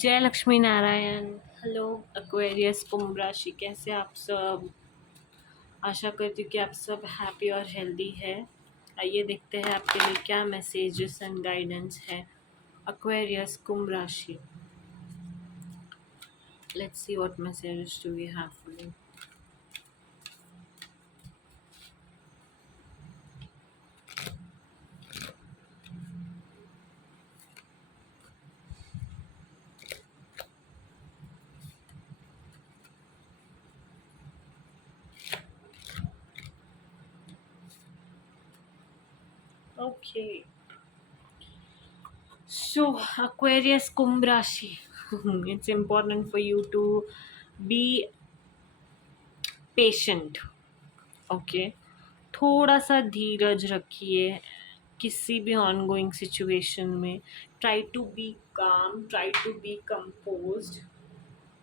जय लक्ष्मी Narayan. Hello Aquarius Kumbh राशि, कैसे आप सब। आशा करती हूँ कि आप सब हैप्पी और हेल्दी है। आइए देखते हैं आपके लिए क्या मैसेजेस एंड गाइडेंस है। एक्वेरियस कुंभ राशि, let's see what messages do we have for you. Okay, so Aquarius Kumbh राशि, it's important for you to be patient. Okay, थोड़ा सा धीरज रखिए किसी भी ऑनगोइंग सिचुएशन में। Try to be calm, try to be composed.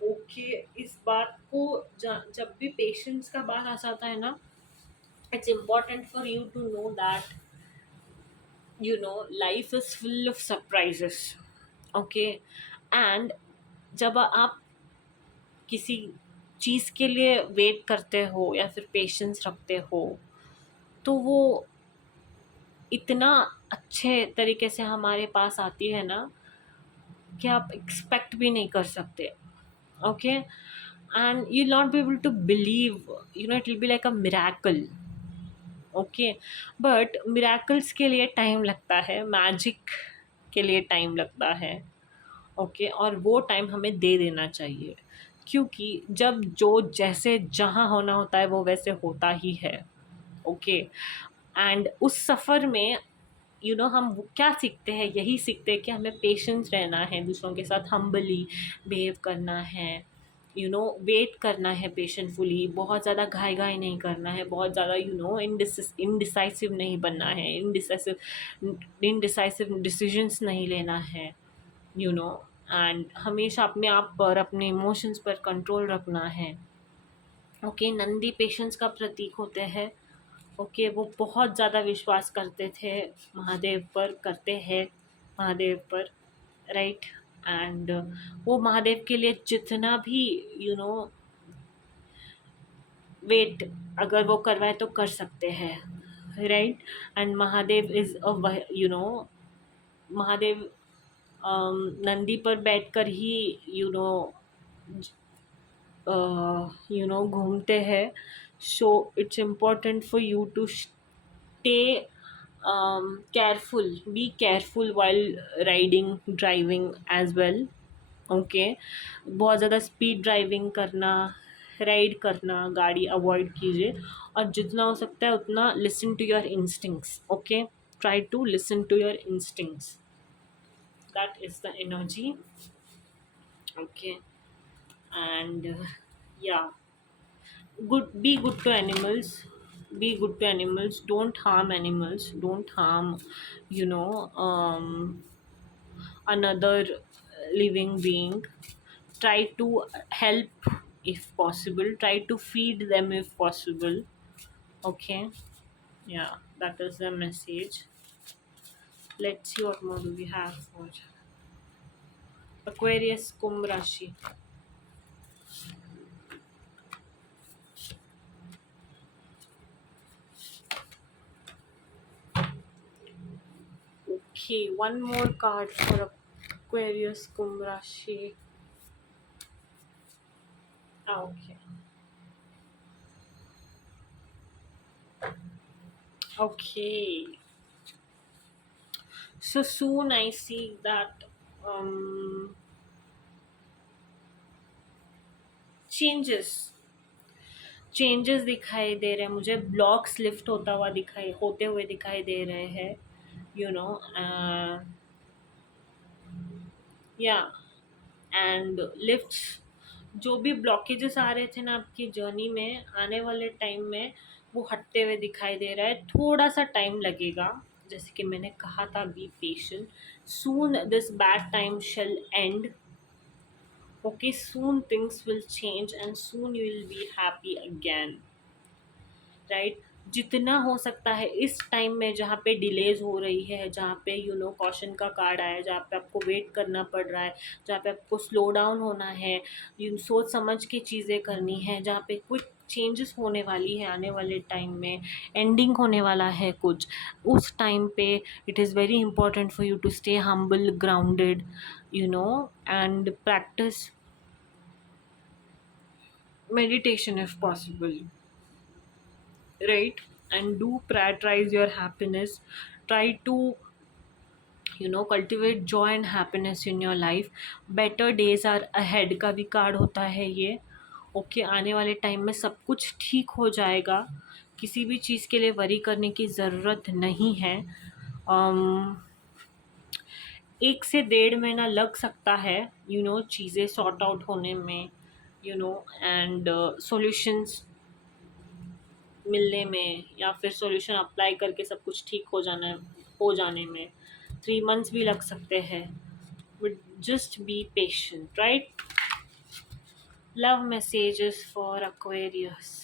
Okay, इस बात को जब भी पेशेंस का बात आ जाता है ना, it's important for you to know that life is full of surprises. Okay, and जब आप किसी चीज़ के लिए वेट करते हो या फिर पेशेंस रखते हो, तो वो इतना अच्छे तरीके से हमारे पास आती है ना कि आप एक्सपेक्ट भी नहीं कर सकते। Okay, and you not be able to believe, it will be like a miracle. Okay, but miracles के लिए टाइम लगता है, मैजिक के लिए टाइम लगता है। ओके, और वो टाइम हमें दे देना चाहिए, क्योंकि जब जो जैसे जहाँ होना होता है वो वैसे होता ही है। ओके, एंड उस सफ़र में हम क्या सीखते हैं, यही सीखते हैं कि हमें पेशेंस रहना है, दूसरों के साथ हम्बली बिहेव करना है, वेट करना है पेशेंटफुली, बहुत ज़्यादा घाई घाई नहीं करना है, बहुत ज़्यादा इनडिसाइसिव नहीं बनना है, इनडिसाइसिव डिसीजंस नहीं लेना है। एंड हमेशा अपने आप पर, अपने इमोशंस पर कंट्रोल रखना है। ओके, नंदी पेशेंस का प्रतीक होते हैं। ओके, वो बहुत ज़्यादा विश्वास करते थे महादेव पर, करते हैं महादेव पर, राइट। एंड वो महादेव के लिए जितना भी यू नो वेट अगर वो करवाए तो कर सकते हैं, right. And Mahadev is Mahadev Nandi पर बैठकर ही घूमते हैं। So it's important for you to stay careful, be careful while riding, driving as well. Okay, बहुत ज़्यादा स्पीड ड्राइविंग करना, राइड करना, गाड़ी अवॉइड कीजिए, और जितना हो सकता है उतना listen to your instincts. Okay, try to listen to your instincts, that is the energy. Okay, and yeah, be good to animals, be good to animals, don't harm animals, don't harm you know um, another living being. Try to help if possible, try to feed them if possible. Okay, yeah, that is the message. Let's see what more do we have for Aquarius Kumbh Rashi. Okay, one more card for Aquarius Kumbh Rashi. Okay. Okay. So soon I see that changes changes दिखाई दे रहे हैं मुझे, blocks lift होते हुए दिखाई दे रहे हैं, you know या, एंड लिफ्ट्स, जो भी ब्लॉकेजेस आ रहे थे ना आपकी जर्नी में, आने वाले टाइम में वो हटते हुए दिखाई दे रहा है। थोड़ा सा टाइम लगेगा, जैसे कि मैंने कहा था, be patient, soon this bad time shall end. Okay, soon things will change and soon you will be happy again, right? जितना हो सकता है इस टाइम में जहाँ पे डिलेज हो रही है, जहाँ पे कॉशन का कार्ड आया है, जहाँ पे आपको वेट करना पड़ रहा है, जहाँ पे आपको स्लो डाउन होना है, सोच समझ के चीज़ें करनी है, जहाँ पे कुछ चेंजेस होने वाली है आने वाले टाइम में, एंडिंग होने वाला है कुछ, उस टाइम पे it is very important for you to stay humble, grounded, and practice meditation if possible, right? And do prioritize your happiness. Try to cultivate joy and happiness in your life. Better days are ahead का भी कार्ड होता है ये। ओके, आने वाले टाइम में सब कुछ ठीक हो जाएगा, किसी भी चीज़ के लिए वरी करने की ज़रूरत नहीं है। um, 1 से 1.5 महीना लग सकता है चीज़ें सॉर्ट आउट होने में, एंड सॉल्यूशंस मिलने में, या फिर सॉल्यूशन अप्लाई करके सब कुछ ठीक हो जाने में 3 मंथ्स भी लग सकते हैं, but just be patient, right? Love messages for Aquarius.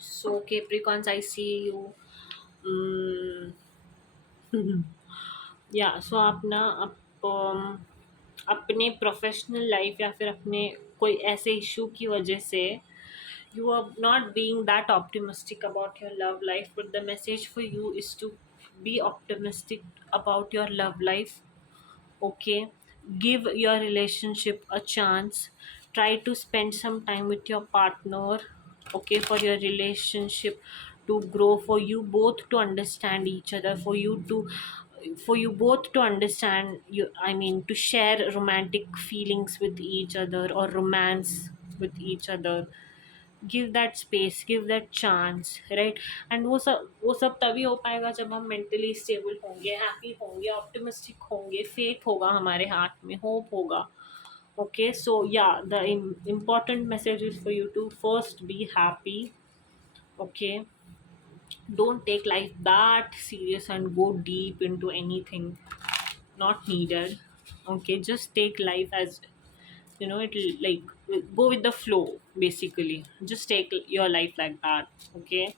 So Capricorns, I see you. या सो आप ना अपने प्रोफेशनल लाइफ या फिर अपने कोई ऐसे इशू की वजह से you are not being that optimistic about your love life, but the message for you is to be optimistic about your love life. Okay, give your relationship a chance. Try to spend some time with your partner, okay, for your relationship to grow, for you both to understand each other, for you both to understand you, I mean, to share romantic feelings with each other or romance with each other. Give that space, give that chance, right? And वो सब तभी हो पाएगा जब हम mentally stable होंगे, हैप्पी होंगे, ऑप्टिमिस्टिक होंगे, फेथ होगा हमारे हाथ में, होप होगा। ओके, सो या the important message is for you to first be happy. Okay, don't take life that serious and go deep into anything not needed. Okay, just take life as it'll like go with the flow, basically. Just take your life like that. Okay,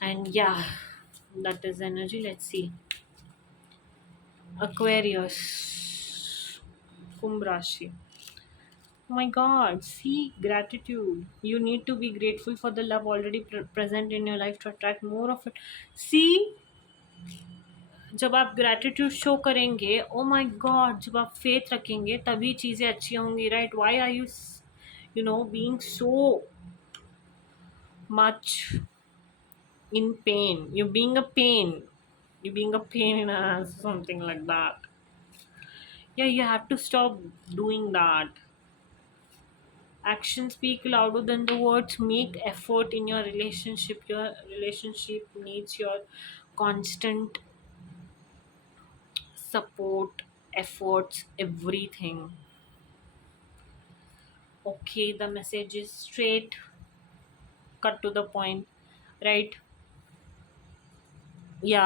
and yeah, that is energy. Let's see. Aquarius, Kumbh Rashi. Oh my god, see, gratitude. You need to be grateful for the love already present in your life to attract more of it. See, जब आप gratitude show करेंगे, oh my God, जब आप फेथ रखेंगे तभी चीज़ें अच्छी होंगी, right? Why are you being so much in pain? You're being a pain in us, something like that. Yeah, you have to stop doing that. Actions speak louder than the words. Make effort in your relationship. Your relationship needs your constant support, efforts, everything. Okay, the message is straight, cut to the point, right? या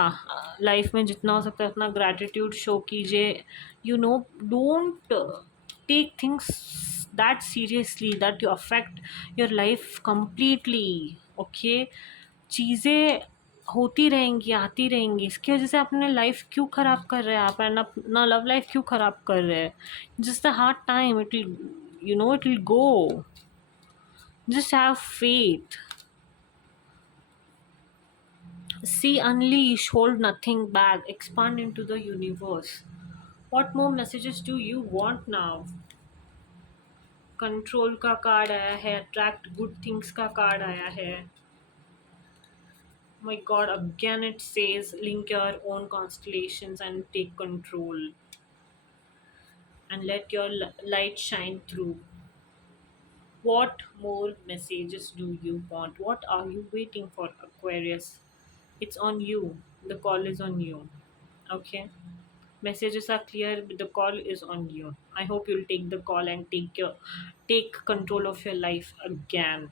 life में जितना हो सकता है उतना gratitude show कीजिए। Don't take things that seriously that you affect your life completely. Okay, चीज़ें होती रहेंगी, आती रहेंगी, इसकी वजह से अपने लाइफ क्यों ख़राब कर रहे हैं आप, एंड अपना लव लाइफ क्यों ख़राब कर रहे हैं? Just a hard time, it will go, just have faith. See, unleash, hold nothing back, expand into the universe. What more messages do you want now? Control का कार्ड आया है, अट्रैक्ट गुड थिंग्स का कार्ड आया है। My god, again it says link your own constellations and take control and let your light shine through. What more messages do you want? What are you waiting for, Aquarius? It's on you. The call is on you. Okay, messages are clear, but the call is on you. I hope you'll take the call and take control of your life again.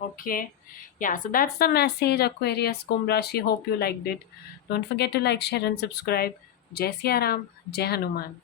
Okay, yeah, so that's the message, Aquarius, Kumbh Rashi. Hope you liked it. Don't forget to like, share, and subscribe. Jai Siya Ram, Jai Hanuman.